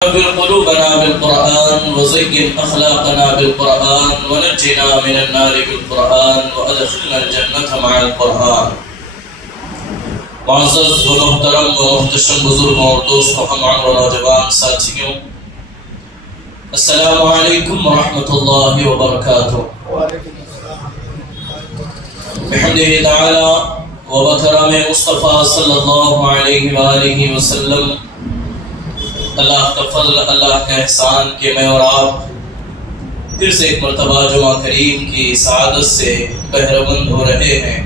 قلوبنا بالقرآن وزين أخلاقنا بالقرآن ونجنا من النار بالقرآن وأدخلنا الجنة مع القرآن. معزز و محترم و محتشم بزرگوں اور دوستوں ہم اور نوجوان ساتھیوں، السلام علیکم ورحمۃ اللہ وبرکاتہ. بحمدہ تعالی و بکرم مصطفیٰ صلی اللہ علیہ وآلہ وسلم، اللہ کا فضل، اللہ کا احسان کہ میں اور آپ پھر سے ایک مرتبہ جمعہ کریم کی سعادت سے بہرہ مند ہو رہے ہیں.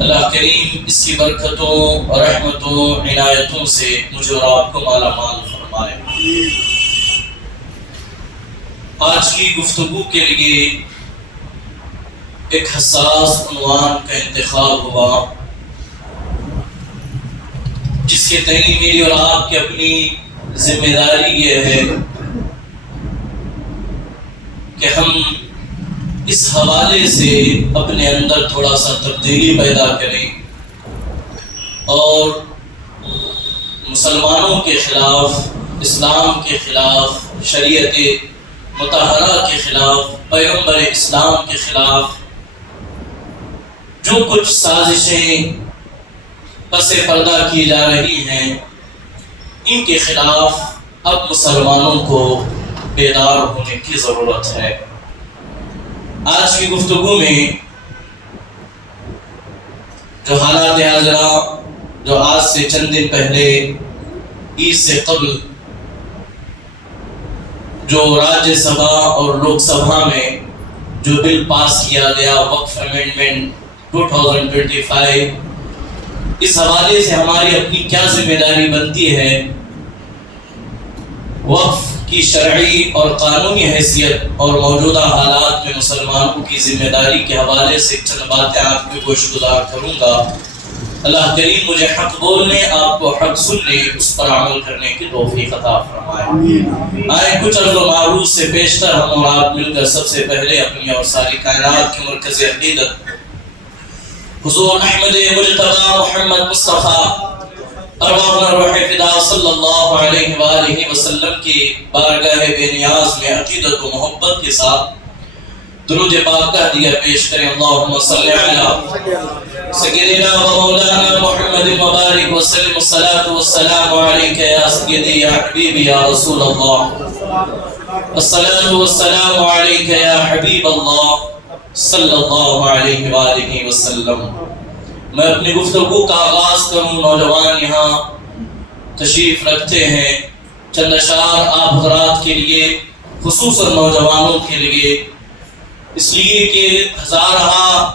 اللہ کریم اس کی برکتوں، رحمتوں، عنایتوں سے مجھے اور آپ کو مالا مال فرمائے. آج کی گفتگو کے لیے ایک حساس عنوان کا انتخاب ہوا، جس کے تئیں میری اور آپ کی اپنی ذمہ داری یہ ہے کہ ہم اس حوالے سے اپنے اندر تھوڑا سا تبدیلی پیدا کریں اور مسلمانوں کے خلاف، اسلام کے خلاف، شریعت مطہرہ کے خلاف، پیغمبر اسلام کے خلاف جو کچھ سازشیں پس پردہ کی جا رہی ہیں، ان کے خلاف اب مسلمانوں کو بیدار ہونے کی ضرورت ہے. آج کی گفتگو میں جو حالات حاضرہ جو آج سے چند دن پہلے عید سے قبل جو راجیہ سبھا اور لوک سبھا میں جو بل پاس کیا گیا، وقف امینڈمنٹ 2025، اس حوالے سے ہماری اپنی کیا ذمہ داری بنتی ہے، وقف کی شرعی اور قانونی حیثیت اور موجودہ حالات میں مسلمانوں کی ذمہ داری کے حوالے سے چند باتیں آپ کو گوش گزار کروں گا. اللہ کریم مجھے حق بولنے، آپ کو حق سننے، اس پر عمل کرنے کی توفیق عطا فرمائے. آئے کچھ عرض و معروض سے پیشتر ہم اور آپ مل کر سب سے پہلے اپنی اور ساری کائنات کے مرکز عقیدت حضور احمد مجتبی محمد مصطفیٰ ارواحنا روح فدا صلی اللہ علیہ وآلہ وسلم کی بارگاہ بے نیاز میں عقیدت و محبت کے ساتھ درود پاک کا ہدیہ پیش کریں. اللہم صلی علی سیدنا و مولانا محمد مبارک وسلم، الصلاة والسلام علیک یا سیدی یا حبیبی یا رسول اللہ، الصلاة والسلام علیک یا حبیب اللہ صلی اللہ علیہ وآلہ وسلم. میں اپنی گفتگو کا آغاز کروں. نوجوان یہاں تشریف رکھتے ہیں، چند اشعار آپ حضرات کے لیے، خصوصاً نوجوانوں کے لیے، اس لیے کہ ہزارہ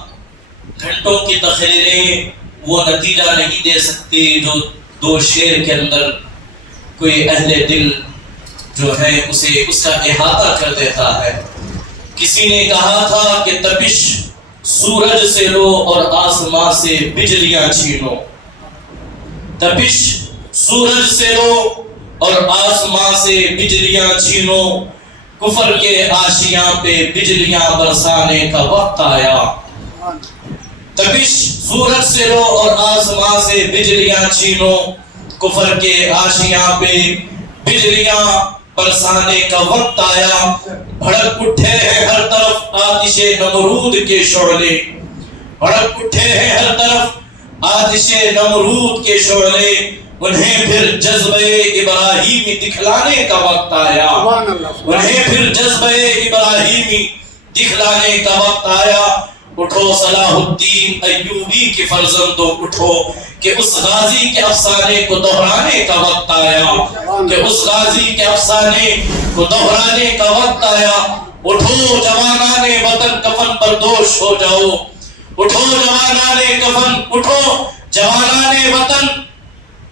گھنٹوں کی تقریریں وہ نتیجہ نہیں دے سکتی جو دو شعر کے اندر کوئی اہل دل جو ہے اسے اس کا احاطہ کر دیتا ہے. کسی نے کہا تھا کہ تپش سورج سے لو اور آسمان سے بجلیاں چھینو، تپش سورج سے لو اور آسمان سے بجلیاں چھینو، کفر کے آشیاں پہ بجلیاں برسانے کا وقت آیا. تپش سورج سے لو اور آسمان سے بجلیاں چھینو، کفر کے آشیاں پہ بجلیاں برسانے کا وقت آیا. بھڑک اٹھے ہیں ہر طرف آتش نمرود کے شعلے، بھڑک اٹھے ہیں ہر طرف آتش نمرود کے شعلے، انہیں پھر جذبہ ابراہیمی دکھلانے کا وقت آیا، انہیں پھر جذبہ ابراہیمی دکھلانے کا وقت آیا. اٹھو صلاح الدین ایوبی کے فرزندوں، اٹھو کہ اس غازی کے افسانے کو دہرانے کا وقت آیا، کہ اس غازی کے افسانے کو دہرانے کا وقت آیا. اٹھو جوانان وطن کفن بردوش ہو جاؤ، اٹھو جوانان کفن، اٹھو جوانان وطن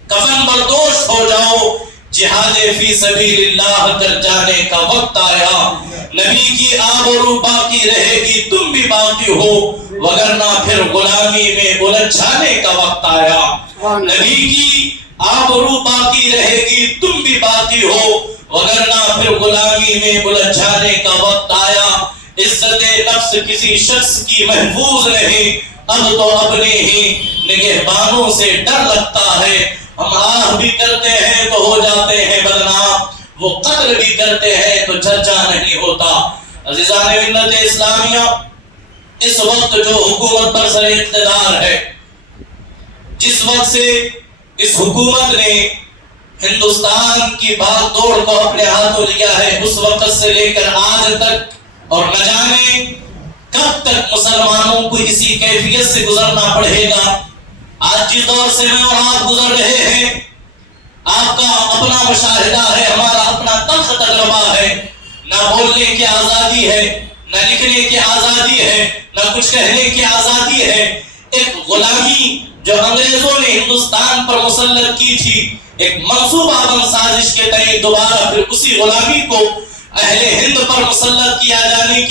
کفن بردوش ہو جاؤ. جہاد فی سبیل اللہ کر جانے کا وقت آیا. نبی کی آب و رو باقی رہے گی، تم بھی باقی ہو، وگرنہ پھر غلامی میں الجھ جانے کا وقت آیا. نبی کی آب و رو باقی رہے گی، تم بھی باقی ہو، وگرنہ پھر غلامی میں الجھ جانے کا وقت آیا. عزت نفس کسی شخص کی محفوظ نہیں، اب تو اپنے ہی نگہبانوں سے ڈر لگتا ہے. ہم آہ بھی کرتے ہیں تو ہو جاتے ہیں بدنام، وہ قتل بھی کرتے ہیں تو چرچا نہیں ہوتا۔ عزیزان ملت اسلامیہ، اس وقت جو حکومت پر سر اقتدار ہے، جس وقت سے اس حکومت نے ہندوستان کی بھاگ دوڑ کو اپنے ہاتھوں لیا ہے، اس وقت سے لے کر آج تک اور نہ جانے کب تک مسلمانوں کو اسی کیفیت سے گزرنا پڑے گا۔ آج جس دور سے میں اور آپ گزر رہے ہیں، آپ کا اپنا مشاہدہ ہے، ہمارا اپنا تلخ تجربہ ہے۔ نہ بولنے کی آزادی ہے، نہ لکھنے کی آزادی ہے، نہ کچھ کہنے کی آزادی ہے۔ ایک غلامی جو انگریزوں نے ہندوستان پر مسلط کی تھی، ایک منصوبہ بند سازش کے تحت دوبارہ پھر اسی غلامی کو اہل ہند پر مسلط کیا جانے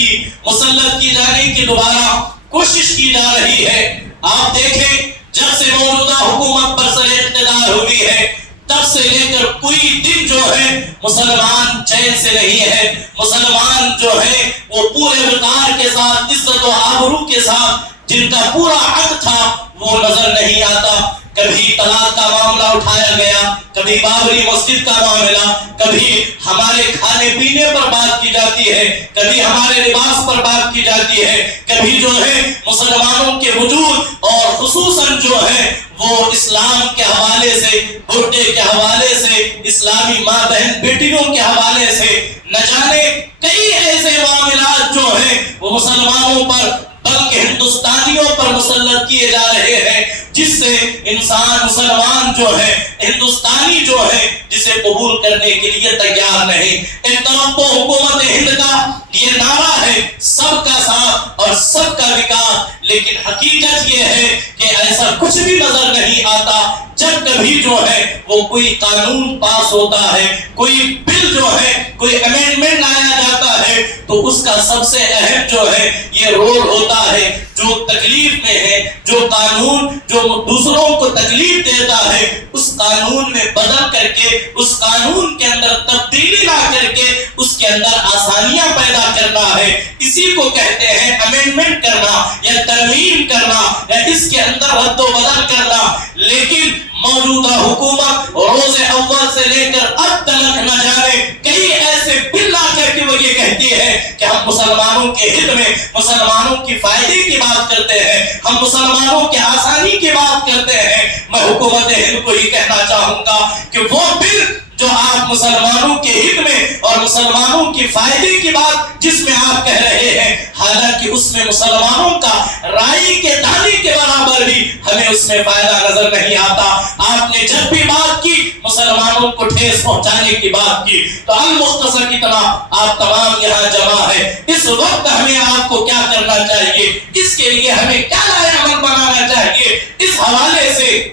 کی دوبارہ کوشش کی جا رہی ہے۔ آپ دیکھیں، جب سے موجودہ حکومت پر سر اقتدار ہوئی ہے، تب سے لے کر کوئی دن جو ہے مسلمان چین سے نہیں ہے۔ مسلمان جو ہے وہ پورے وقار کے ساتھ، عزت و آبرو کے ساتھ جن کا پورا حق تھا وہ نظر نہیں آتا۔ کبھی طلاق کا معاملہ اٹھایا گیا، کبھی بابری مسجد کا معاملہ، کبھی ہمارے کھانے پینے پر بات کی جاتی ہے، کبھی ہمارے لباس پر بات کی جاتی ہے، کبھی جو ہے مسلمانوں کے وجود اور خصوصاً جو ہے وہ اسلام کے حوالے سے، برقعے کے حوالے سے، اسلامی ماں بہن بیٹیوں کے حوالے سے، نہ جانے کئی ایسے معاملات جو ہیں وہ مسلمانوں پر بلکہ ہندوستانیوں پر مسلط کیے جا رہے ہیں، جس سے انسان مسلمان جو ہے، ہندوستانی جو ہے، جسے قبول کرنے کے لیے تیار نہیں۔ ایک طرف تو حکومت ہند کا یہ نعرہ ہے سب کا ساتھ اور سب کا وکاس، لیکن حقیقت یہ ہے کہ ایسا کچھ بھی نظر نہیں آتا۔ جب کبھی جو ہے وہ کوئی قانون پاس ہوتا ہے، کوئی بل جو ہے، کوئی امینڈمنٹ لایا جاتا ہے، تو اس کا سب سے اہم جو ہے یہ رول ہوتا ہے، جو تکلیف میں ہے، جو قانون جو دوسروں کو تکلیف دیتا ہے، اس قانون میں بدل کر کے، اس قانون کے اندر تبدیلی لا کر کے اس کے اندر آسانیاں پیدا کرنا ہے۔ اسی کو کہتے ہیں امینڈمنٹ کرنا یا ترمیم کرنا یا اس کے اندر رد و بدل کرنا۔ لیکن موجودہ حکومت روز اول سے لے کر اب تک نہ جانے کئی ایسے بل لا کر کے وہ یہ کہتی ہے کہ ہم مسلمانوں کے ہت میں، مسلمانوں کی فائدے کی بات کرتے ہیں، ہم مسلمانوں کے آسانی کی بات کرتے ہیں۔ میں حکومت ہند کو ہی کہنا چاہوں گا کہ وہ بل جو آپ مسلمانوں کے ہت میں اور مسلمانوں کی فائدے کی بات جس میں آپ کہہ رہے ہیں، حالانکہ اس میں مسلمانوں کا رائی کے دانے کے برابر بھی ہمیں اس میں فائدہ نظر نہیں آتا۔ آپ نے جب بھی بات کی مسلمانوں کو ٹھیس پہنچانے کی بات کی، تو المختصر کی طرح آپ تمام یہاں جمع ہے۔ اس وقت ہمیں آپ کو کیا کرنا چاہیے، اس کے لیے ہمیں کیا رائے عمل بنانا چاہیے، اس حوالے سے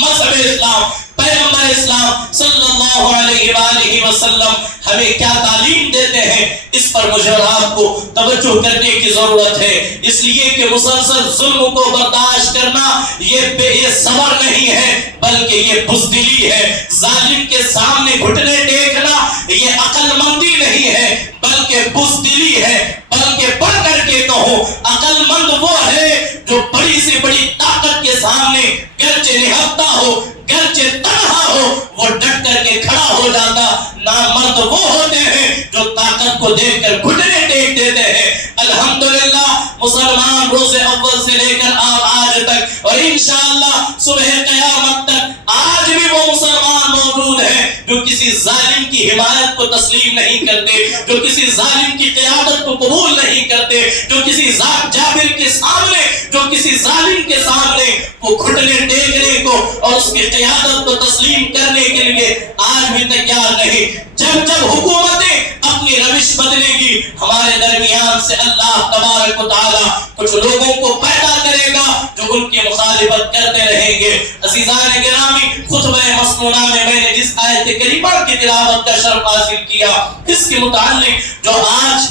مذہب اسلام، پیغمبر اسلام صلی اللہ علیہ وآلہ وسلم ہمیں کیا تعلیم دیتے ہیں، اس پر مجھے اور آپ کو توجہ کرنے کی ضرورت ہے۔ اس لیے کہ مسلسل ظلم کو برداشت کرنا یہ صبر نہیں ہے بلکہ یہ بزدلی ہے۔ ظالم کے سامنے گھٹنے ٹیکنا یہ عقل مندی نہیں ہے بلکہ بزدلی ہے۔ بلکہ بڑھ کر کے کہو، عقل مند وہ ہے جو بڑی سے بڑی طاقت کے سامنے گرچہ نہتا ہو، گرچہ تنہا ہو، وہ ڈٹ کر کے کھڑا ہو جاتا۔ نامرد وہ ہوتے ہیں جو طاقت کو دیکھ کر گھٹنے ٹیک دیتے ہیں۔ الحمدللہ مسلمان روز اول سے لے کر آج تک اور انشاءاللہ صبح قیامت تک آج بھی وہ مسلمان موجود ہیں جو کسی ظالم کی حمایت کو تسلیم نہیں کرتے، جو کسی ظالم کی قیادت کو قبول نہیں کرتے، جو کسی جابر کے سامنے، جو کسی ظالم کے سامنے وہ گھٹنے ٹیکنے کو اور اس کی قیادت کو تسلیم کرنے کے لیے آج بھی تیار نہیں۔ جب حکومتیں اپنی روش بدلے گی، ہمارے درمیان سے اللہ تبارک و تعالی کچھ لوگوں کو پیدا کرے گا جو ان کی مخالفت کرتے رہیں گے۔ عزیزان گرامی، خطبہ مسنونہ میں میں نے جس آیت کریمہ کی تلاوت کا شرف حاصل کیا، اس کے متعلق جو آج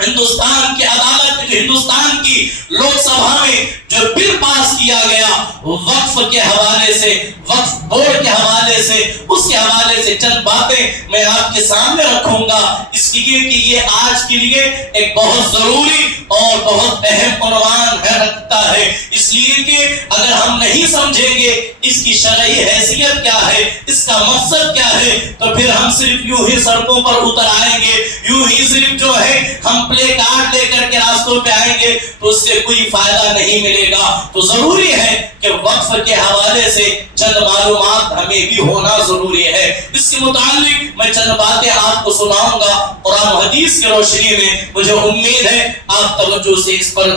ہندوستان کی عدالت میں، جو ہندوستان کی لوک سبھا میں جو بل پاس کیا گیا وقف کے حوالے سے، وقف بورڈ کے حوالے سے، اس کے حوالے سے چند باتیں میں آپ کے سامنے رکھوں گا، اس لیے کہ یہ آج کے لیے ایک بہت ضروری اور بہت اہم عنوان ہے رکھتا ہے، اس لیے کہ اگر ہم نہیں سمجھیں گے اس کی شرعی حیثیت کیا ہے، اس کا مقصد کیا ہے، تو پھر ہم صرف یوں ہی سڑکوں پر اتر آئیں گے، یوں ہی صرف جو ہے ہم پلے کارڈ لے کر کے راستوں پہ آئیں گے تو اس سے کوئی فائدہ نہیں ملے گا۔ تو ضروری ہے کہ وقف کے حوالے سے چند معلومات ہمیں بھی ہونا ضروری ہے۔ اس کے متعلق میں چند باتیں آپ کو سناؤں گا قرآن و حدیث کی روشنی میں، مجھے امید ہے آپ توجہ سے اس پر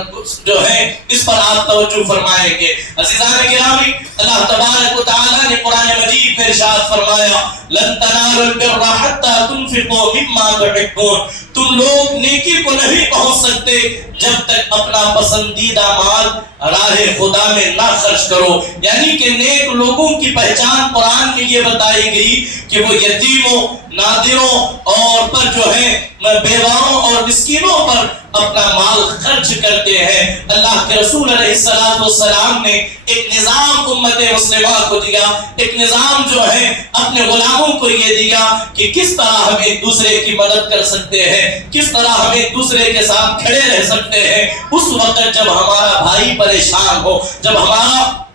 جو ہے اس پر آپ توجہ فرمائیں گے۔ عزیزان گرامی، اللہ تبارک و تعالی نے قرآن مجید میں ارشاد فرمایا لن تنالوا البر حتى تنفقوا مما تحبون، تم لوگ نیکی کو نہیں پہنچ سکتے جب تک اپنا پسندیدہ مال راہ خدا میں نہ خرچ کرو۔ یعنی کہ نیک لوگوں کی پہچان قرآن میں یہ بتائی گئی کہ وہ یتیموں، نادروں اور پر جو ہے بیواؤں اور مسکینوں پر اپنا مال خرچ کرتے ہیں۔ اللہ کے رسول علیہ السلام نے ایک نظام امت مسلمہ کو دیا، ایک نظام جو ہے اپنے غلاموں کو یہ دیا کہ کس طرح ہم ایک دوسرے کی مدد کر سکتے ہیں، کس طرح ہم ایک دوسرے کے ساتھ کھڑے رہ سکتے ہیں اس وقت جب ہمارا بھائی پریشان ہو، جب ہمارا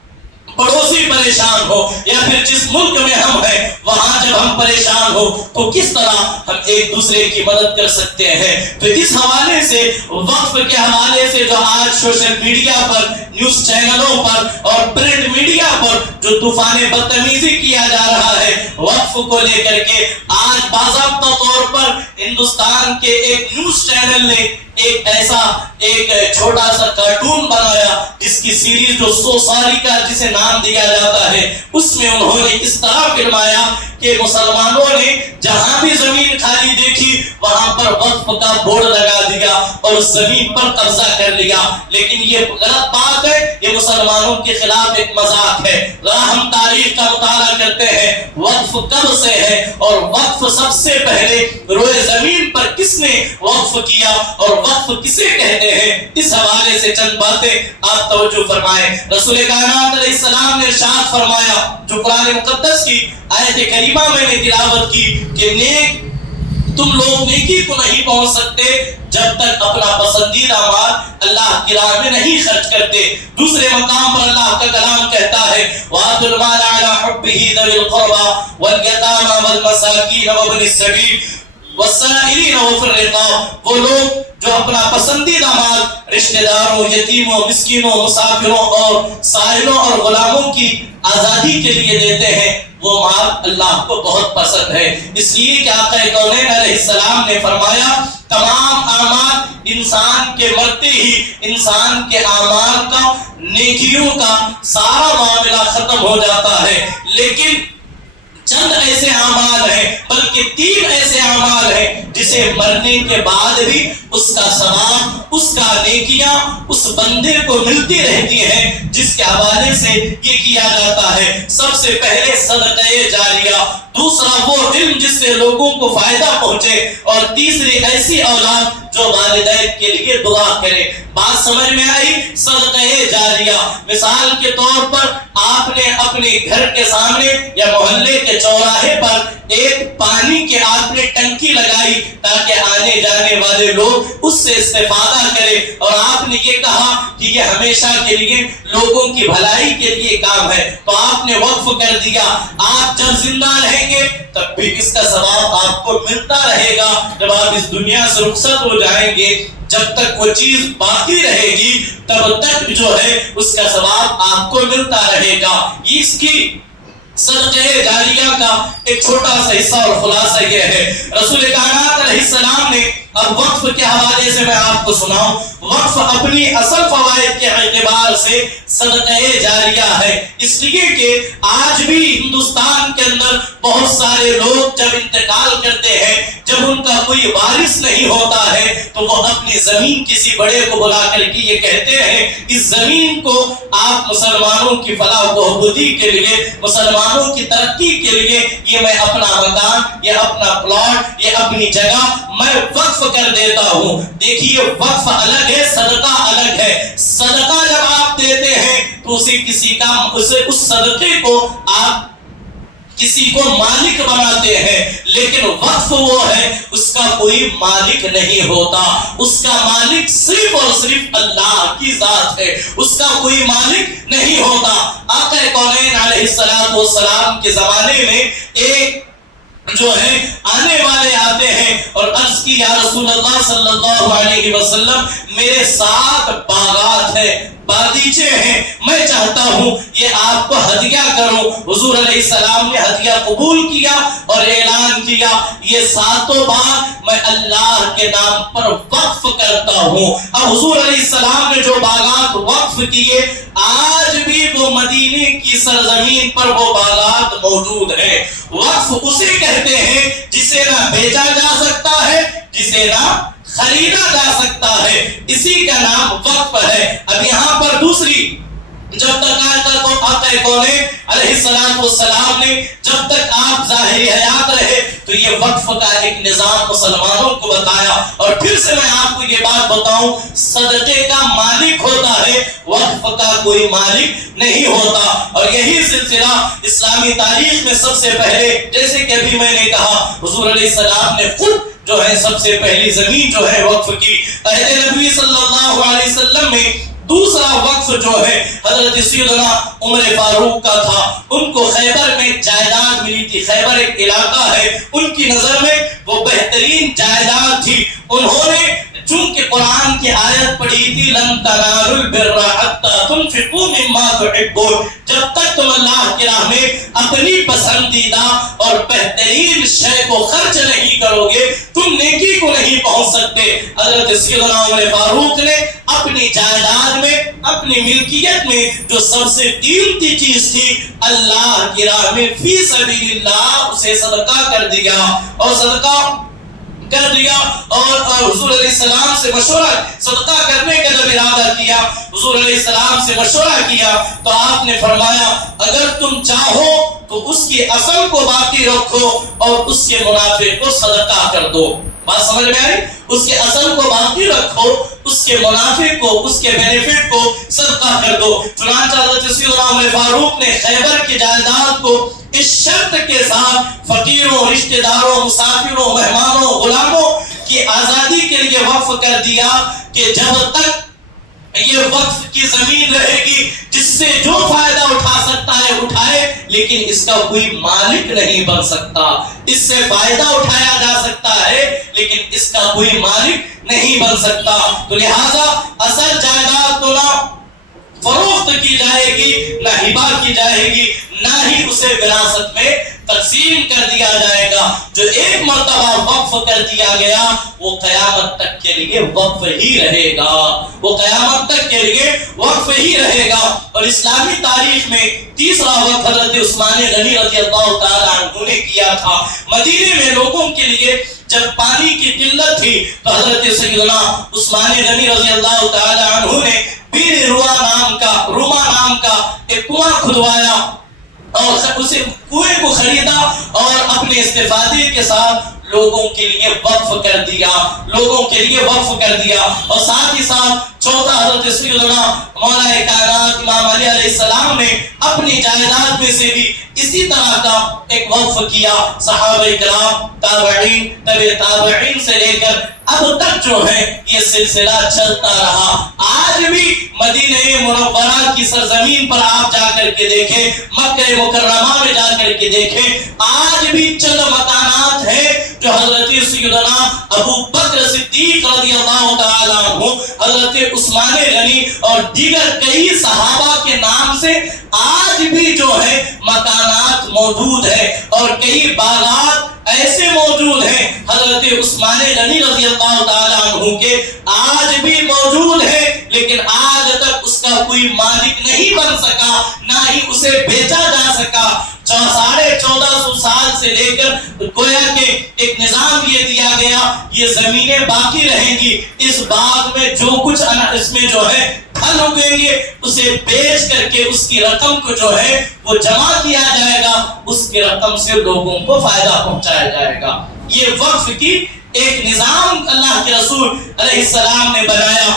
پڑوسی پریشان ہو، یا پھر جس ملک میں ہم ہیں وہاں جب ہم پریشان ہو تو کس طرح ہم ایک دوسرے کی مدد کر سکتے ہیں۔ تو اس حوالے سے وقف کے حوالے سے جو آج سوشل میڈیا پر، نیوز چینلوں پر اور پرنٹ میڈیا پر جو طوفان بدتمیزی کیا جا رہا ہے وقف کو لے کر کے، آج باضابطہ طور پر ہندوستان کے ایک نیوز چینل نے ایک ایسا ایک چھوٹا سا کارٹون بنایا جس کی سیریز جو 100 سالی کا جسے نام دیا جاتا ہے، اس میں انہوں نے اس طرح فلمایا کہ مسلمانوں نے جہاں بھی زمین خالی دیکھی وہاں پر وقف کا بورڈ لگا دیا اور زمین پر قبضہ کر لیا۔ لیکن یہ غلط بات ہے، یہ مسلمانوں کے خلاف ایک مذاق ہے۔ ہم تاریخ کا مطالعہ کرتے ہیں وقف کب سے ہے اور وقف سب سے پہلے روئے زمین پر کس نے وقف کیا اور وقف کسے کہتے ہیں، اس حوالے سے چند باتیں آپ توجہ فرمائیں۔ رسول کائنات علیہ السلام نے ارشاد فرمایا، جو قرآن مقدس کی آیت کریمہ میں نے تلاوت کی کہ تم لوگ نیکی کو نہیں پہنچ سکتے جب تک اپنا پسندیدہ مال اللہ کی راہ میں نہیں خرچ کرتے۔ دوسرے مقام پر اللہ کا کلام کہتا ہے وَآتُوا الْمَالَ عَلَىٰ حُبِّهِ ذَوِي الْقُرْبَىٰ وَالْيَتَامَىٰ وَالْمَسَاكِينَ وَابْنِ السَّبِيلِ وَالسَّائِلِينَ وَفِي الرِّقَابِ، وہ لوگ جو اپنا پسندیدہ مال رشتہ داروں، یتیموں، مسکینوں، مسافروں اور سائلوں اور غلاموں کی آزادی کے لیے دیتے ہیں، وہ مال اللہ کو بہت پسند ہے۔ اس لیے کہ آقا کونین علیہ السلام نے فرمایا تمام اعمال انسان کے مرتے ہی انسان کے اعمال کا، نیکیوں کا سارا معاملہ ختم ہو جاتا ہے، لیکن چند ایسے اعمال ہیں، بلکہ 3 ایسے اعمال ہیں جسے مرنے کے بعد بھی اس کا ثواب، اس کا نیکیاں اس بندے کو ملتی رہتی ہیں، جس کے حوالے سے یہ کیا جاتا ہے۔ سب سے پہلے صدقہ جاریہ، دوسرا وہ علم جس سے لوگوں کو فائدہ پہنچے، اور تیسری ایسی اولاد جو والدین کے لیے دعا کرے۔ بات سمجھ میں آئی؟ صدقہ جاریہ، مثال کے طور پر آپ نے اپنے گھر کے سامنے یا محلے کے چوراہے پر ایک پانی کے آپ نے ٹنکی لگائی تاکہ آنے جانے والے لوگ اس سے استفادہ کریں، اور آپ نے یہ کہا کہ یہ ہمیشہ کے لیے لوگوں کی بھلائی کے لیے کام ہے، تو آپ نے وقف کر دیا۔ آپ جب زندہ رہیں گے تب بھی اس کا ثواب آپ کو ملتا رہے گا، جب آپ اس دنیا سے رخصت ہو جائیں گے جب تک وہ چیز باقی رہے گی تب تک جو ہے اس کا ثواب آپ کو ملتا رہے گا۔ اس کی صدقہ جاریہ کا ایک چھوٹا سا حصہ اور خلاصہ یہ ہے۔ رسول کائنات علیہ السلام نے اب وقف کے حوالے سے میں آپ کو سناؤں، وقف اپنی اصل فوائد کے اعتبار سے صدقہ جاریہ ہے، اس لیے کہ آج بھی ہندوستان کے اندر بہت سارے لوگ جب انتقال کرتے ہیں، جب ان کا کوئی وارث نہیں ہوتا ہے تو وہ اپنی زمین کسی بڑے کو بلا کر کے یہ کہتے ہیں اس زمین کو آپ مسلمانوں کی فلاح و بہبودی کے لیے، مسلمانوں کی ترقی کے لیے یہ میں اپنا مکان، یہ اپنا پلاٹ، یہ اپنی جگہ میں وقف وقف کر دیتا ہوں. دیکھیے وقف الگ ہے، صدقہ الگ ہے. صدقہ جب آپ دیتے ہیں تو اس صدقے کو آپ کسی کو مالک بناتے ہیں، لیکن وقف وہ ہے اس کا کوئی مالک نہیں ہوتا. اس کا مالک صرف اور صرف اللہ کی ذات ہے، اس کا کوئی مالک نہیں ہوتا. آقا کونین علیہ السلام کے زمانے میں ایک جو ہے آنے والے آتے ہیں اور عرض کی یا رسول اللہ صلی اللہ علیہ وسلم میرے 7 باغات ہیں، باغیچے ہیں، میں چاہتا ہوں یہ آپ کو ہدیہ کروں. حضور علیہ السلام نے ہدیہ قبول کیا اور اعلان کیا یہ 7 باغ میں اللہ کے نام پر وقف کرتا ہوں. اب حضور علیہ السلام نے جو باغات وقف کیے آج بھی وہ مدینے کی سرزمین پر وہ باغات موجود ہیں. وقف اسے کہتے ہیں جسے نہ بیچا جا سکتا ہے، جسے نہ خریدا جا سکتا ہے، اسی کا نام وقف ہے. اب یہاں پر دوسری جب تک آقا کونین علیہ السلام نے جب تک آپ ظاہر حیات رہے تو یہ وقف کا ایک نظام مسلمانوں کو بتایا. اور پھر سے میں آپ کو یہ بات بتاؤں، صدقے کا مالک ہوتا ہے، وقف کا کوئی مالک نہیں ہوتا. اور یہی سلسلہ اسلامی تاریخ میں سب سے پہلے، جیسے کہ ابھی میں نے کہا حضور علیہ السلام نے خود جو ہے سب سے پہلی زمین جو ہے وقف کی. عہد نبی صلی اللہ علیہ وسلم میں دوسرا وقف جو ہے حضرت سیدنا عمر فاروق کا تھا. ان کو خیبر میں جائیداد ملی تھی. خیبر ایک علاقہ ہے، ان کی نظر میں وہ بہترین جائیداد تھی. انہوں نے چونکہ قرآن کی آیت پڑھی تھی لن تنالوا البر حتى تنفقوا مما تحبون، جب تک تم اللہ کی راہ میں اپنی پسندیدہ اور بہترین شے کو خرچ نہیں کرو گے تم نیکی کو نہیں پہنچ سکتے. حضرت سیدنا عمر فاروق نے اپنی جائیداد میں، اپنی ملکیت میں جو سب سے قیمتی چیز تھی اللہ کی راہ میں فی سبیل اللہ اسے صدقہ کر دیا. اور صدقہ کر دیا اور حضور علیہ السلام سے مشورہ، صدقہ کرنے کا جب ارادہ کیا حضور علیہ السلام سے مشورہ کیا تو آپ نے فرمایا اگر تم چاہو تو اس کی اصل کو باقی رکھو اور اس کے منافع کو صدقہ کر دو. بات سمجھ میں آئی؟ اس کے اصل کو باقی رکھو، اس کے منافع کو، اس کے بینیفٹ کو صدقہ کر دو. چنانچہ حضرت سیدنا عمر فاروق نے خیبر کی جائیداد کو اس شرط کے ساتھ فقیروں، رشتہ داروں، مسافروں، مہمانوں، غلاموں کی آزادی کے لیے وقف کر دیا کہ جب تک یہ وقف کی زمین رہے گی جس سے جو فائدہ اٹھا سکتا ہے اٹھائے، لیکن اس کا کوئی مالک نہیں بن سکتا. اس سے فائدہ اٹھایا جا سکتا ہے لیکن اس کا کوئی مالک نہیں بن سکتا. تو لہذا اصل جائیداد تو نہ فروخت کی جائے گی، نہ ہبہ کی جائے گی، نہ ہی اسے وراثت میں تقسیم کر دیا جائے گا. جو ایک مرتبہ وقف کر دیا گیا وہ قیامت تک کے لیے وقف ہی رہے گا، وہ قیامت تک کے لیے وقف ہی رہے گا. اور اسلامی تاریخ میں تیسرا وقف حضرت عثمان غنی رضی اللہ تعالی عنہ نے کیا تھا. مدینے میں لوگوں کے لیے جب پانی کی قلت تھی تو حضرت سیدنا عثمان غنی رضی اللہ تعالی عنہ نے بیر روما نام کا ایک کنواں کھدوایا اور اسے کنویں کو خریدا اور اپنے استفادے کے ساتھ لوگوں کے لیے وقف کر دیا، لوگوں کے لیے وقف کر دیا. اور ساتھ ہی ساتھ چوتھا حضرت سیدنا مولا کائنات امام علی علیہ السلام نے اپنی جائیداد میں سے بھی اسی طرح کا ایک وقف کیا. صحابہ کرام، تابعین، تبع تابعین سے لے کر اب تک جو ہے یہ سلسلہ چلتا رہا. آج بھی مدینہ منورہ کی سرزمین پر آپ جا کر کے دیکھیں، مکہ مکرمہ میں جا کر کے دیکھیں، آج بھی چند مکانات ہیں جو حضرت سیدنا ابو بکر صدیق رضی اللہ تعالیٰ عنہ، حضرت عثمان غنی اور دیگر کئی صحابہ کے نام سے آج بھی جو ہے مکانات موجود ہیں اور کئی باغات ایسے موجود ہیں حضرت عثمان غنی رضی اللہ تعالیٰ عنہ کے آج بھی موجود ہیں، لیکن آج تک اس کا کوئی مالک نہیں بن سکا، نہ ہی اسے بیچا جا سکا. 1450 سال سے لے کر گویا کہ ایک نظام یہ دیا گیا یہ زمینیں باقی رہیں گی، اس باغ میں جو کچھ اس میں جو ہے پھل اگیں گے اسے بیچ کر کے اس کی رقم کو جو ہے وہ جمع کیا جائے گا، اس کی رقم سے لوگوں کو فائدہ پہنچایا جائے گا. یہ وقف کی ایک نظام اللہ کے رسول علیہ السلام نے بنایا۔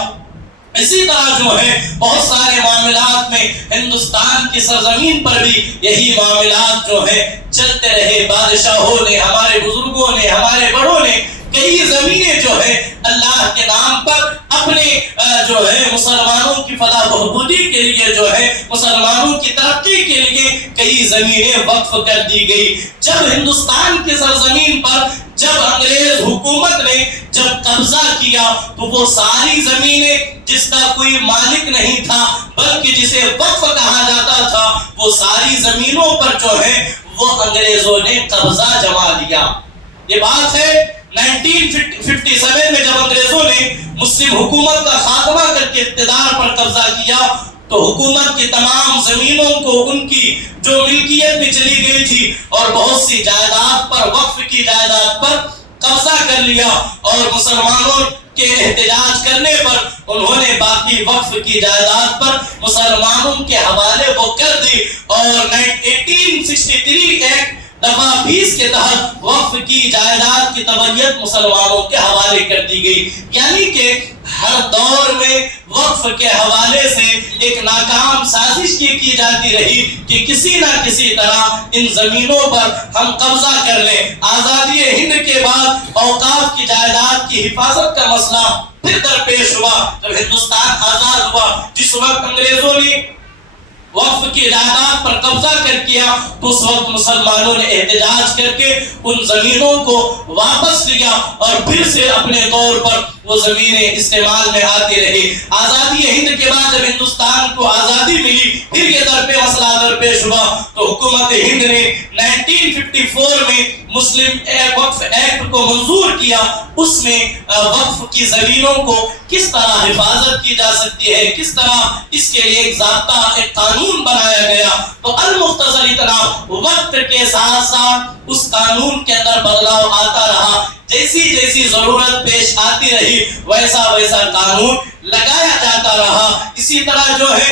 اسی طرح جو ہے بہت سارے معاملات میں ہندوستان کی سرزمین پر بھی یہی معاملات جو ہے چلتے رہے۔ بادشاہوں نے، ہمارے بزرگوں نے، ہمارے بڑوں نے کئی زمینیں جو ہے اللہ کے نام پر اپنے جو ہے مسلمانوں کی فلاح بہبودی کے لیے، جو ہے مسلمانوں کی ترقی کے لیے کئی زمینیں وقف کر دی گئی۔ جب ہندوستان کی سرزمین پر جب انگریز حکومت نے جب قبضہ کیا تو وہ ساری زمینیں جس کا کوئی مالک نہیں تھا بلکہ جسے وقف کہا جاتا تھا، وہ ساری زمینوں پر جو ہے وہ انگریزوں نے قبضہ جما لیا۔ یہ بات ہے 1957 میں جب انگریزوں نے مسلم حکومت کا خاتمہ کر کے اقتدار پر قبضہ کیا تو حکومت کی تمام زمینوں کو ان کی جو ملکیت میں چلی گئی تھی اور بہت سی جائیداد پر، وقف کی جائیداد پر قبضہ کر لیا، اور مسلمانوں کے احتجاج کرنے پر انہوں نے باقی وقف کی جائیداد پر مسلمانوں کے حوالے وہ کر دی، اور 1863 ایکٹ دفعہ 20 کے تحت وقف کی جائیداد کی تبعیت مسلمانوں کے حوالے کر دی گئی۔ یعنی کہ ہر دور میں وقف کے حوالے سے ایک ناکام سازش کی جاتی رہی کہ کسی نہ کسی طرح ان زمینوں پر ہم قبضہ کر لیں۔ آزادی ہند کے بعد اوقاف کی جائیداد کی حفاظت کا مسئلہ پھر درپیش ہوا۔ جب ہندوستان آزاد ہوا، جس وقت انگریزوں نے وقف کی جائیداد پر قبضہ کر کیا تو اس وقت مسلمانوں نے احتجاج کر کے ان زمینوں کو واپس لیا اور پھر سے اپنے طور پر وہ زمینیں استعمال میں آتی رہی۔ آزادی ہند کے بعد جب ہندوستان کو آزادی ملی، پھر یہ مسئلہ درپیش ہوا تو حکومت ہند نے 1954 میں مسلم وقف ایکٹ کو منظور کیا۔ اس میں وقف کی زمینوں کو کس طرح حفاظت کی جا سکتی ہے، کس طرح اس کے لیے ایک ضابطہ، ایک قانون بنایا گیا۔ تو المختصر اتنا، وقت کے ساتھ ساتھ اس قانون کے اندر بدلاؤ آتا رہا، جیسی جیسی ضرورت پیش آتی رہی ویسا ویسا قانون لگایا جاتا رہا۔ اسی طرح جو ہے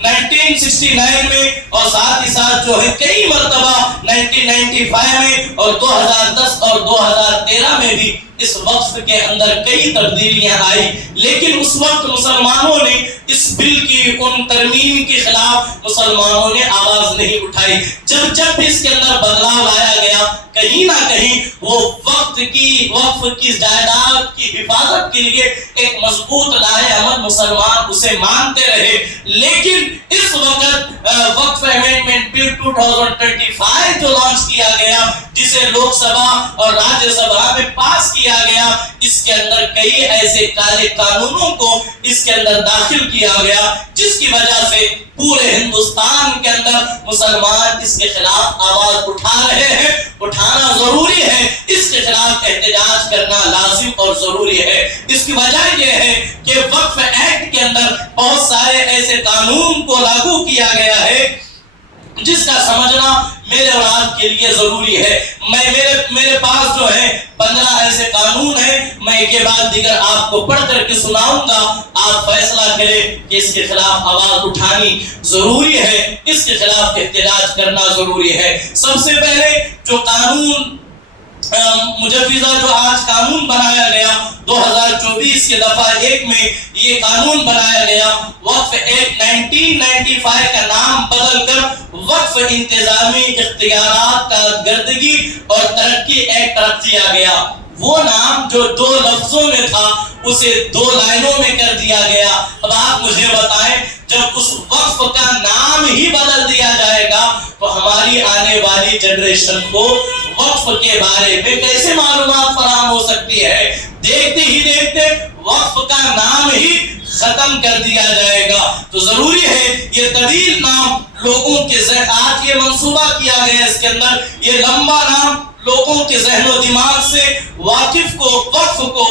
1969 میں اور ساتھ ہی ساتھ جو ہے کئی مرتبہ 1995 میں اور 2010 اور 2013 میں بھی اس وقف کے اندر کئی تبدیلیاں آئی، لیکن اس وقت مسلمانوں نے اس بل کی ان ترمیم کے خلاف مسلمانوں نے آواز نہیں اٹھائی۔ جب بھی اس کے اندر بدلاؤ لایا گیا، کہیں نہ کہیں وہ وقف کی جائیداد کی حفاظت کے لیے ایک مضبوط لائحہ عمل مسلمان اسے مانتے رہے۔ لیکن اس وقت وقف امینڈمنٹ بل 2025 جو لانچ کیا گیا، جسے لوک سبھا اور راجیہ سبھا میں پاس کیا گیا، اس کے اندر کئی ایسے کالے قانونوں کو اس کے اندر داخل کیا گیا جس کی وجہ سے پورے ہندوستان کے اندر مسلمان اس کے خلاف آواز اٹھا رہے ہیں۔ اٹھانا ضروری ہے، اس کے خلاف احتجاج کرنا لازم اور ضروری ہے۔ اس کی وجہ یہ ہے کہ وقف ایکٹ کے اندر بہت سارے ایسے قانون کو لاگو کیا گیا ہے جس کا سمجھنا میرے اور آپ کے لیے ضروری ہے۔ میرے پاس جو ہے 15 ایسے قانون ہیں، میں ایک کے بعد دیگر آپ کو پڑھ کر کے سناؤں گا، آپ فیصلہ کریں کہ اس کے خلاف آواز اٹھانی ضروری ہے، اس کے خلاف احتجاج کرنا ضروری ہے۔ سب سے پہلے جو قانون مجوزہ جو آج قانون بنایا گیا 2024 کے دفعہ 1 میں یہ قانون بنایا گیا، وقف ایکٹ 1995 کا نام بدل کر وقف انتظامی اختیارات کارکردگی اور ترقی ایکٹ رکھ دیا گیا۔ وہ نام جو 2 لفظوں میں تھا اسے 2 لائنوں میں کر دیا گیا۔ اب آپ مجھے بتائیں، جب اس وقف کا نام ہی بدل دیا جائے گا تو ہماری آنے والی جنریشن کو وقف کے بارے میں کیسے معلومات فراہم ہو سکتی ہے؟ دیکھتے ہی دیکھتے وقف کا نام ہی ختم کر دیا جائے گا۔ تو ضروری ہے یہ طویل نام لوگوں کے ذہن، آج یہ منصوبہ کیا گیا اس کے اندر، یہ لمبا نام لوگوں کے ذہن و دماغ سے وقف کو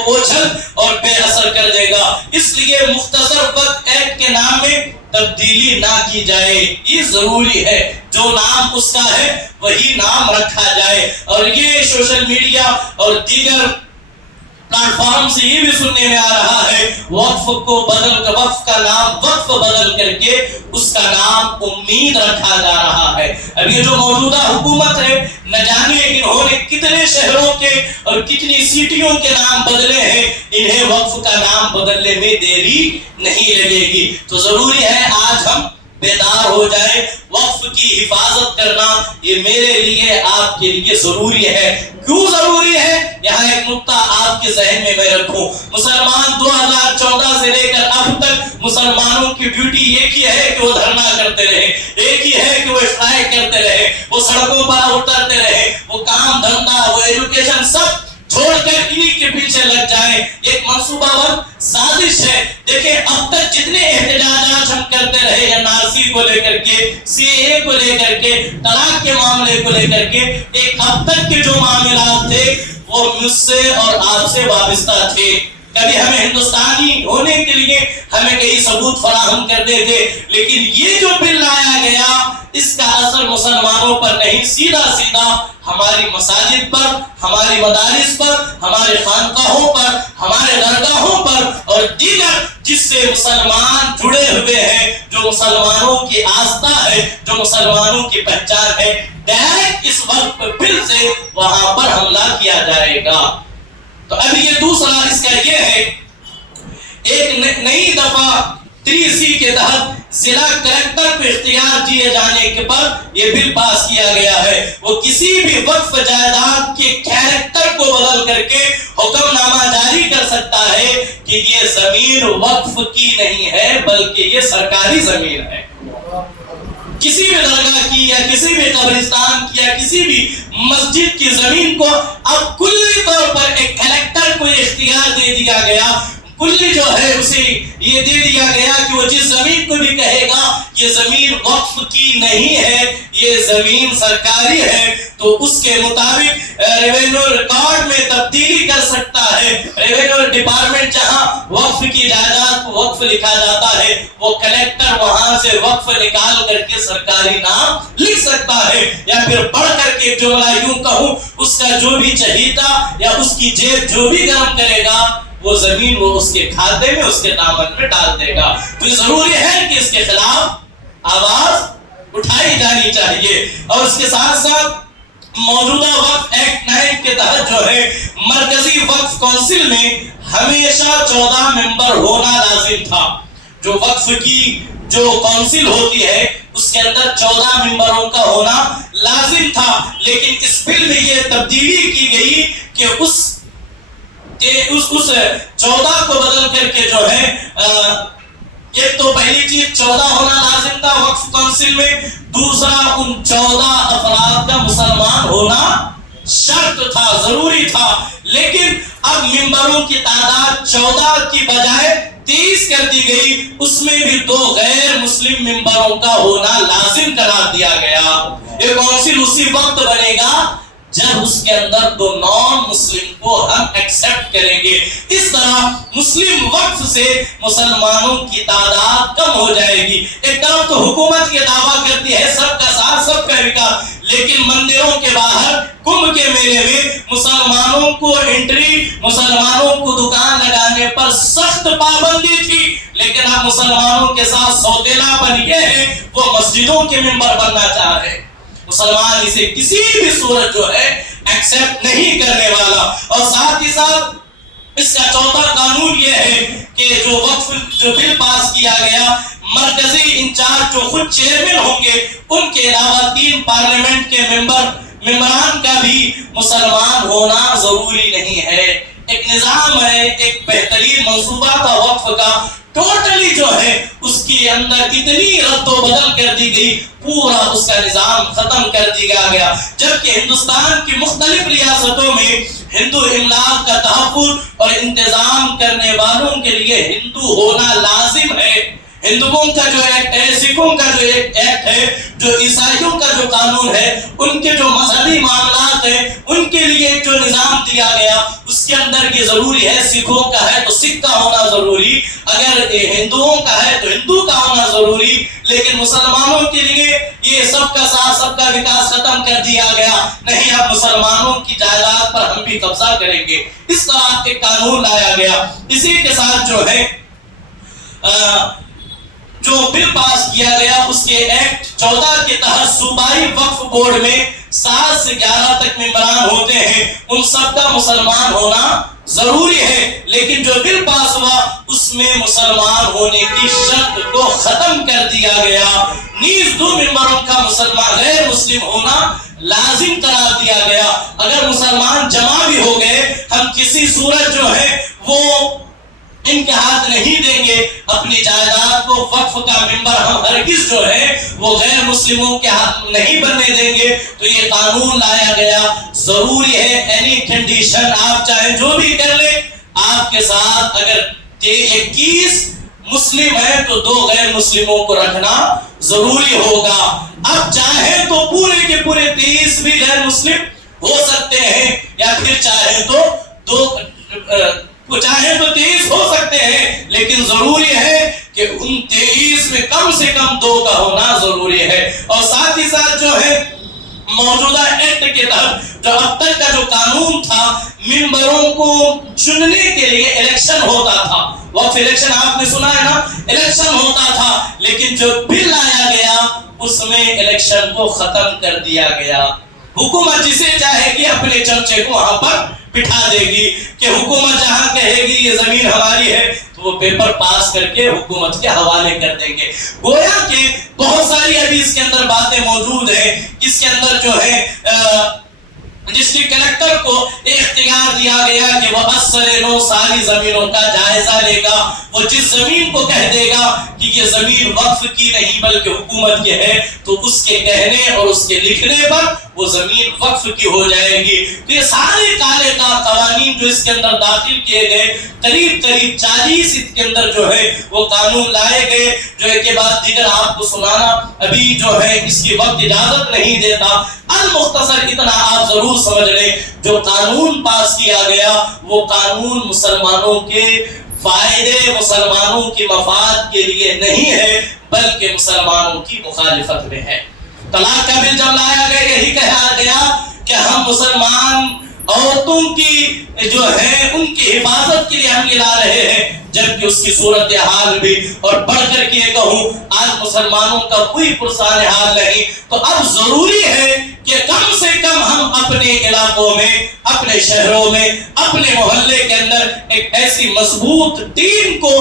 اوجھل اور بے اثر کر دے گا۔ اس لیے مختصر وقف ایکٹ کے نام میں تبدیلی نہ کی جائے، یہ ضروری ہے۔ جو نام اس کا ہے وہی نام رکھا جائے۔ اور یہ سوشل میڈیا اور دیگر پلیٹ فارم سے یہ بھی سننے میں آ رہا ہے وقف کو وقف کا نام وقف بدل کر کے اس کا نام امید رکھا جا رہا ہے۔ اب یہ جو موجودہ حکومت ہے نہ جانے انہوں نے کتنے شہروں کے اور کتنی سٹیوں کے نام بدلے ہیں، انہیں وقف کا نام بدلنے میں دیری نہیں لگے گی۔ تو ضروری ہے آج ہم بیدار ہو جائے۔ وقف کی حفاظت کرنا یہ میرے لیے آپ کے لیے ضروری ہے۔ کیوں ضروری ہے؟ یہاں ایک نقطہ آپ کے ذہن میں رکھوں۔ مسلمان 2014 سے لے کر اب تک مسلمانوں کی ڈیوٹی ایک ہی ہے کہ وہ دھرنا کرتے رہے، ایک ہی ہے کہ وہ اسٹرائک کرتے رہے، وہ سڑکوں پر اترتے رہے، وہ کام دھندا وہ ایجوکیشن سب چھوڑ کر انہی کے پیچھے لگ جائیں۔ ایک منصوبہ بند سازش ہے۔ دیکھیں اب تک جتنے احتجاجات ہم کرتے رہے یا نارسی کو لے کر کے، سی اے کو لے کر کے، طلاق کے معاملے کو لے کر کے، ایک اب تک کے جو معاملات تھے وہ مجھ سے اور آپ سے وابستہ تھے۔ کبھی ہمیں ہندوستانی ہونے کے لیے ہمیں کئی ثبوت فراہم کرتے تھے، لیکن یہ جو بل لایا گیا اس کا اثر مسلمانوں پر نہیں، سیدھا سیدھا ہماری مساجد پر، ہماری مدارس پر، ہمارے خانقاہوں پر، ہمارے درگاہوں پر اور دیگر جس سے مسلمان جڑے ہوئے ہیں، جو مسلمانوں کی آستھا ہے، جو مسلمانوں کی پہچان ہے، ڈائریکٹ اس وقت بل سے وہاں پر حملہ کیا جائے گا۔ تو اب یہ دوسرا اس کا یہ ہے، ایک نئی دفعہ 3C کے تحت ضلع کلیکٹر کو اختیار دیے جانے کے پر یہ بل پاس کیا گیا ہے۔ وہ کسی بھی وقف جائیداد کے کیریکٹر کو بدل کر کے حکم نامہ جاری کر سکتا ہے کہ یہ زمین وقف کی نہیں ہے بلکہ یہ سرکاری زمین ہے۔ کسی بھی درگاہ کی یا کسی بھی قبرستان کی یا کسی بھی مسجد کی زمین کو اب کلی طور پر ایک کلیکٹر کو اختیار دے دیا گیا، کلی جو ہے اسے یہ دے دیا گیا کہ وہ جس زمین کو بھی کہے گا یہ زمین وقف کی نہیں ہے، یہ زمین سرکاری ہے، تو اس کے مطابق ریونیو ریکارڈ میں تبدیلی کر سکتا ہے۔ ریونیو ڈپارٹمنٹ جہاں وقف کی جائیداد کو وقف لکھا جاتا ہے، وہ کلیکٹر وہاں سے وقف نکال کر کے سرکاری نام لکھ سکتا ہے۔ یا پھر پڑھ کر کے جملہ یوں کہوں، اس کا جو بھی چہیتا یا اس کی جیب جو بھی گرم کرے گا وہ زمین وہ اس کے کھاتے میں اس کے دامن میں ڈال دے گا۔ تو یہ ضروری ہے کہ اس کے خلاف آواز اٹھائی جانی چاہیے۔ اور اس کے ساتھ ساتھ موجودہ وقف ایکٹ 9 کے تحت جو ہے مرکزی وقف کونسل میں ہمیشہ 14 ممبر ہونا لازم تھا۔ جو وقف کی جو کونسل ہوتی ہے اس کے اندر 14 ممبروں کا ہونا لازم تھا، لیکن اس بل میں یہ تبدیلی کی گئی کہ اس 14 کو بدل کر کے جو ہے ایک تو پہلی چیز 14 ہونا لازم تھا وقف کونسل میں، دوسرا ان 14 افراد کا مسلمان ہونا شرط تھا، ضروری تھا۔ لیکن اب ممبروں کی تعداد 14 کی بجائے 23 کر دی گئی، اس میں بھی 2 غیر مسلم ممبروں کا ہونا لازم قرار دیا گیا۔ یہ کونسل اسی وقت بنے گا جب اس کے اندر 2 نان مسلم کو ہم ایکسپٹ کریں گے۔ اس طرح مسلم وقف سے مسلمانوں کی تعداد کم ہو جائے گی۔ ایک طرف تو حکومت یہ دعویٰ کرتی ہے سب کا ساتھ سب کا وکاس، لیکن مندروں کے باہر کمبھ کے میلے میں مسلمانوں کو انٹری، مسلمانوں کو دکان لگانے پر سخت پابندی تھی، لیکن اب مسلمانوں کے ساتھ سوتیلا پن یہ ہے وہ مسجدوں کے ممبر بننا چاہ رہے ہیں۔ مسلمان اسے کسی بھی صورت جو ہے ایکسپٹ نہیں کرنے والا۔ اور ساتھ ہی ساتھ اس کا چوتھا قانون یہ ہے کہ جو وقف جو بل پاس کیا گیا، مرکزی انچارج جو خود چیئرمین ہوں گے ان کے علاوہ 3 پارلیمنٹ کے ممبران کا بھی مسلمان ہونا ضروری نہیں ہے۔ ایک نظام ہے، ایک بہترین منصوبہ تھا وقف کا، ٹوٹلی جو ہے اس کے اندر اتنی رد و بدل کر دی گئی، پورا اس کا نظام ختم کر دیا گیا۔ جبکہ ہندوستان کی مختلف ریاستوں میں ہندو املاک کا تحفظ اور انتظام کرنے والوں کے لیے ہندو ہونا لازم ہے۔ ہندوؤں کا جو ایکٹ ہے، سکھوں کا جو ایکٹ ہے، جو عیسائیوں کا جو قانون ہے، ان کے جو مذہبی معاملات ہیں ان کے لیے جو نظام دیا گیا اس کے اندر یہ ضروری ہے، سکھوں کا ہے تو سکھ کا ہونا ضروری، اگر ہندوؤں کا ہے تو ہندو کا ہونا ضروری، لیکن مسلمانوں کے لیے یہ سب کا ساتھ سب کا وکاس ختم کر دیا گیا، نہیں اب مسلمانوں کی جائیداد پر ہم بھی قبضہ کریں گے، اس طرح کے قانون لایا گیا۔ اسی کے ساتھ جو ہے جو بل پاس کیا گیا اس کے ایکٹ 14 کے تحت صوبائی وقف بورڈ میں 7 سے 11 تک ممبران ہوتے ہیں، ان سب کا مسلمان ہونا ضروری ہے، لیکن جو بل پاس ہوا اس میں مسلمان ہونے کی شرط کو ختم کر دیا گیا، نیز 2 ممبروں کا مسلمان غیر مسلم ہونا لازم قرار دیا گیا۔ اگر مسلمان جمع بھی ہو گئے ہم کسی صورت جو ہے وہ ان کے ہاتھ نہیں دیں گے، اپنی جائیداد کو وقف کا ممبر ہم ہرگز جو ہے وہ غیر مسلموں کے ہاتھ نہیں بننے دیں گے۔ تو یہ قانون لایا گیا، ضروری ہے، اینی کنڈیشن آپ چاہے جو بھی کر لیں، آپ کے ساتھ اگر 21 مسلم ہے تو 2 غیر مسلموں کو رکھنا ضروری ہوگا۔ اب چاہے تو پورے کے پورے 23 بھی غیر مسلم ہو سکتے ہیں، یا پھر چاہے تو 23 ہو سکتے ہیں، لیکن ضروری ہے کہ ان 23 میں کم سے کم 2 کا ہونا ضروری ہے۔ اور ساتھ ہی ساتھ جو ہے موجودہ ایکٹ کے تحت جو اب تک کا جو قانون تھا، ممبروں کو چننے کے لیے الیکشن ہوتا تھا، وقت الیکشن آپ نے سنا ہے نا، الیکشن ہوتا تھا، لیکن جو بل لایا گیا اس میں الیکشن کو ختم کر دیا گیا۔ حکومت جسے چاہے گی اپنے چمچے کو وہاں پر بٹھا دے گی، کہ حکومت جہاں کہے گی یہ زمین ہماری ہے تو وہ پیپر پاس کر کے حکومت کے حوالے کر دیں گے۔ گویا کہ بہت ساری ابھی اس کے اندر باتیں موجود ہیں، اس کے اندر جو ہے ڈسٹرکٹ کلیکٹر کو اختیار دیا گیا کہ وہ 9 ساری زمینوں کا جائزہ لے گا، وہ جس زمین کو کہہ دے گا کہ یہ زمین وقف کی نہیں بلکہ حکومت کی ہے تو اس کے کہنے اور اس کے لکھنے پر وہ زمین وقف کی ہو جائے گی۔ تو یہ سارے کالے کا قوانین جو اس کے اندر داخل کیے گئے، قریب 40 اس کے اندر جو ہے وہ قانون لائے گئے، جو ایک کے بعد دیگر آپ کو سنانا ابھی جو ہے اس کی وقت اجازت نہیں دیتا۔ المختصر اتنا آپ ضرور سمجھ لیں، جو قانون پاس کیا گیا وہ قانون مسلمانوں کے فائدے، مسلمانوں کی مفاد کے لیے نہیں ہے بلکہ مسلمانوں کی مخالفت میں ہے۔ طلاق کا بل جب لایا گیا یہی کہا گیا کہ ہم مسلمان عورتوں کی جو ہے ان کی حفاظت کے لیے ہم یہ لا رہے ہیں، جبکہ اس کی صورتحال بھی اور بڑھ کر کے کہوں آج مسلمانوں کا کوئی پرسان حال نہیں۔ تو اب ضروری ہے کہ کم سے کم ہم اپنے علاقوں میں، اپنے شہروں میں، اپنے محلے کے اندر ایک ایسی مضبوط ٹیم کو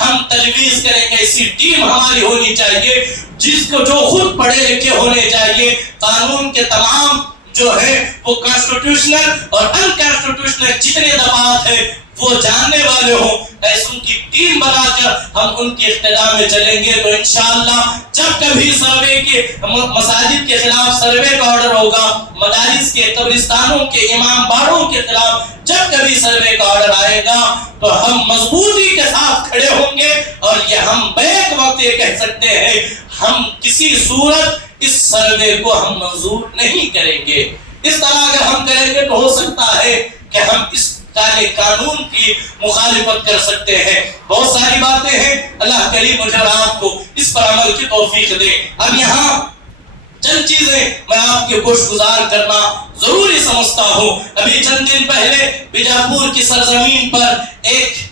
ہم تجویز کریں کہ ایسی ٹیم ہماری ہونی چاہیے جس کو جو خود پڑھے لکھے ہونے چاہیے، قانون کے تمام جو ہے وہ کانسٹیٹیوشنل اور ان کانسٹیٹیوشنل جتنے دفعات ہیں وہ جاننے والے ہوں، ایسوں کی ٹیم بنا کر ہم ان کی اقتداء میں چلیں گے تو انشاءاللہ جب کبھی سروے کے مساجد کے خلاف سروے کا آرڈر ہوگا، مدارس کے، قبرستانوں کے، امام باڑوں کے خلاف جب کبھی سروے کا آرڈر آئے گا تو ہم مضبوطی کے ساتھ کھڑے ہوں گے، اور یہ ہم بیک وقت یہ کہہ سکتے ہیں ہم کسی صورت اس سروے کو ہم منظور نہیں کریں گے۔ اس طرح اگر ہم کریں گے تو ہو سکتا ہے کہ ہم اس کالے قانون کی مخالفت کر سکتے ہیں۔ بہت ساری باتیں ہیں، اللہ کریم مجھے اور آپ کو اس پر عمل کی توفیق دے۔ اب یہاں چند چیزیں میں آپ کے گوش گزار کرنا ضروری سمجھتا ہوں۔ ابھی چند دن پہلے بیجاپور کی سرزمین پر ایک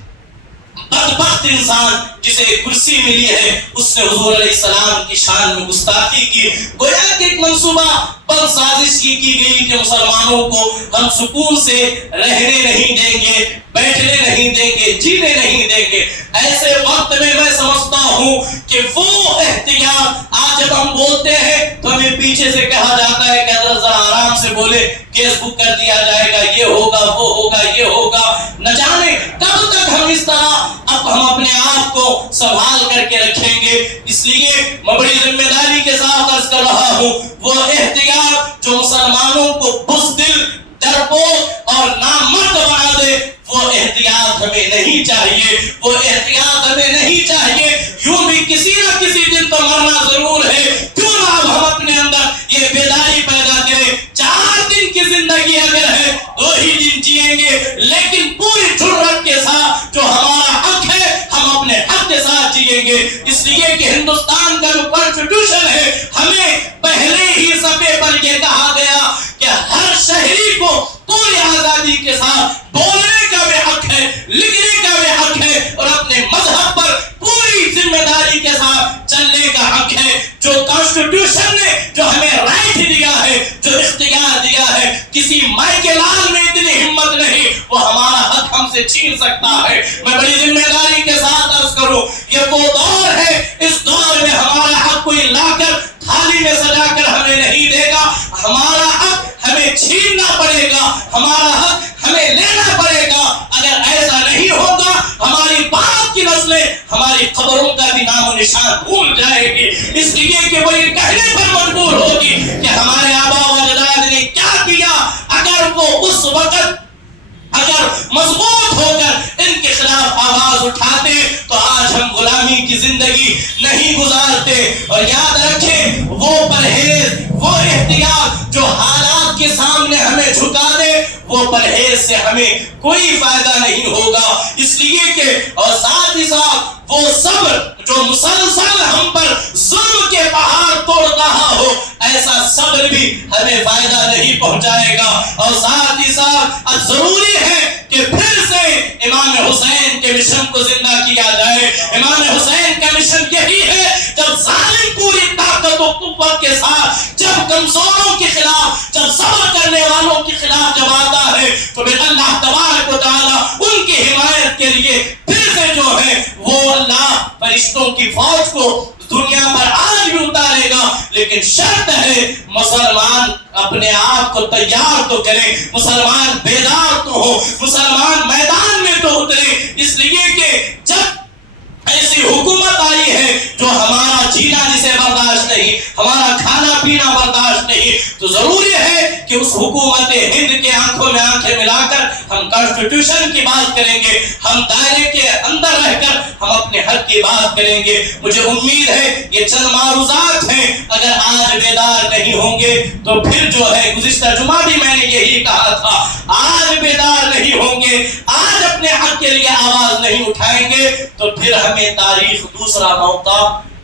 بدبخت انسان جسے کرسی ملی ہے اس نے حضور علیہ السلام کی شان میں گستاخی کی، گویا کہ ایک منصوبہ بند سازش کی گئی کہ مسلمانوں کو ہم سکون سے رہنے نہیں دیں گے، بیٹھنے نہیں دیں گے، جینے نہیں دیں گے۔ ایسے وقت میں میں سمجھتا ہوں کہ وہ احتیاط آج جب ہم بولتے ہیں تو ہمیں پیچھے سے کہا جاتا ہے کہ حضرت ذرا آرام سے بولے، کیس بک کر دیا جائے گا، یہ ہوگا، وہ ہوگا، یہ ہوگا۔ نہ جانے کب تک ہم اس طرح اب ہم اپنے آپ کو سنبھال کر کے رکھیں گے۔ اس لیے میں بڑی ذمہ داری کے ساتھ عرض کر رہا ہوں، وہ احتیاط جو مسلمانوں کو بزدل، ڈرپوک اور نامرد بنا دے، وہ احتیاط ہمیں نہیں چاہیے، وہ احتیاط ہمیں نہیں چاہیے۔ یوں بھی کسی نہ کسی دن تو مرنا ضرور ہے، کیوں نہ ہم اپنے اندر یہ بیداری پیدا کریں۔ 4 دن کی زندگی اگر ہے 2 ہی دن جیئیں گے، لیکن پوری جرأت کے ساتھ جو ہمارا حق ہے ہم اپنے حق کے ساتھ جیئیں گے۔ اس لیے کہ ہندوستان کا جو کانسٹیٹیوشن ہے، ہمیں پہلے ہی صفحے پر یہ کہا گیا کہ ہر شہری کو پوری آزادی کے ساتھ بولنے کا بھی حق ہے، لکھنے کا بھی حق ہے، اور اپنے مذہب پر پوری ذمہ داری کے ساتھ چلنے کا حق ہے۔ جو کانسٹیٹیوشن نے جو ہمیں رائٹ دیا ہے، جو اختیار دیا ہے، کسی مائیکل لال میں اتنی ہمت نہیں وہ ہمارا حق ہم سے چھین سکتا ہے۔ میں بڑی ذمہ داری کے ساتھ عرض کروں، یہ وہ دور ہے، اس دور میں ہمارا حق کوئی لا کر تھالی میں سجا کر ہمیں نہیں دے گا۔ ہمارا حق ہمیں چھیننا پڑے گا، ہمارا حق ہمیں لینا پڑے گا۔ اگر ایسا نہیں ہوگا ہماری بعد کی نسلیں ہماری قبروں کا بھی نام و نشان بھول جائے گی، اس لیے کہ وہ یہ کہنے پر مجبور ہوگی کہ ہمارے آبا و اجداد نے کیا کیا۔ اگر وہ اس وقت اگر مضبوط ہو کر ان کے خلاف آواز اٹھاتے تو آج ہم غلامی کی زندگی نہیں گزارتے۔ اور یاد رکھیں، وہ پرہیز، وہ احتیاط جو حالات کے سامنے ہمیں جھکا دے، وہ پرہیز سے ہمیں کوئی فائدہ نہیں ہوگا۔ اس لیے کہ اور ساتھ ہی ساتھ وہ صبر جو مسلسل ہم پر ظلم کے پہاڑ توڑ رہا ہو، ایسا صبر بھی ہمیں فائدہ نہیں پہنچائے گا۔ اور ساتھ ہی ساتھ اب ضروری ہے کہ پھر سے امام حسین کے مشن کو زندہ کیا جائے۔ امام حسین کا مشن یہی ہے، جب ظالم پوری طاقت و قوت کے ساتھ، جب کمزوروں کے خلاف، جب صبر کرنے والوں کے خلاف جب آتا ہے، تو پھر اللہ تبارک و تعالیٰ ان کی حمایت کے لیے پھر سے جو ہے وہ اللہ فرشتوں کی فوج کو دنیا پر آج بھی اتارے گا۔ لیکن شرط ہے مسلمان اپنے آپ کو تیار تو کرے، مسلمان بیدار تو ہو، مسلمان میدان میں تو اترے۔ اس لیے کہ جب ایسی حکومت آئی ہے جو ہمارا جینا جسے برداشت نہیں، ہمارا کھانا پینا برداشت نہیں، تو ضروری ہے کہ اس حکومت ہند کے آنکھوں میں آنکھیں ملا کر ہم کانسٹیٹیوشن کی بات کریں گے، ہم دائرے کے اندر رہ کر ہم اپنے حق کی بات کریں گے۔ مجھے امید ہے یہ چند معروضات ہیں، اگر آج بیدار نہیں ہوں گے تو پھر جو ہے گزشتہ جمعہ بھی میں نے یہی کہا تھا، آج بیدار نہیں ہوں گے، آج اپنے حق کے لیے آواز نہیں اٹھائیں گے تو پھر ہمیں تاریخ دوسرا موقع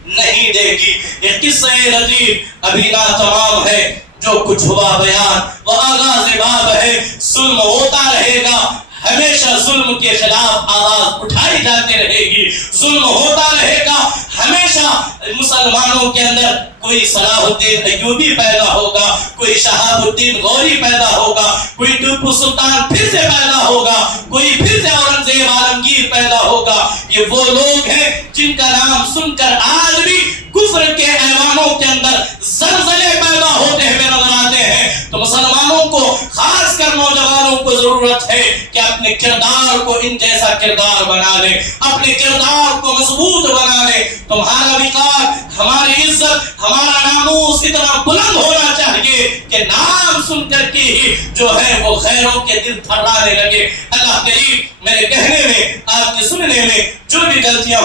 نہیں دے گی۔ یہ قصہ رجیب ابھی نہ تمام ہے، جو کچھ ہوا بیان وہ آغاز باب ہے۔ ظلم ہوتا رہے گا، ہمیشہ ظلم کے خلاف آواز اٹھائی جاتی رہے گی، ظلم ہوتا رہے گا، ہمیشہ مسلمانوں کے اندر کوئی صلاح الدین ایوبی پیدا ہوگا، کوئی شہاب الدین غوری پیدا ہوگا، کوئی ٹیپو سلطان پھر سے پیدا ہوگا، کوئی پھر سے اورنگزیب عالمگیر پیدا ہوگا۔ یہ وہ لوگ ہیں جن کا نام سن کر آج بھی کفر کے ایوانوں کے اندر زلزلے پیدا ہوتے ہوئے نظر آتے ہیں۔ تو مسلمانوں کو، خاص کر نوجوانوں کو ضرورت ہے کہ اپنے کردار کو ان جیسا کردار بنا لے، اپنے کردار کو مضبوط بنا لے۔ تمہارا وقار، ہماری عزت، ہمارا ناموس اتنا بلند ہونا چاہیے کہ نام سن کر کے ہی جو ہے وہ غیروں کے دل تھرانے لگے۔ اللہ کریم میرے کہنے میں، آپ کے سننے میں جو بھی غلطیاں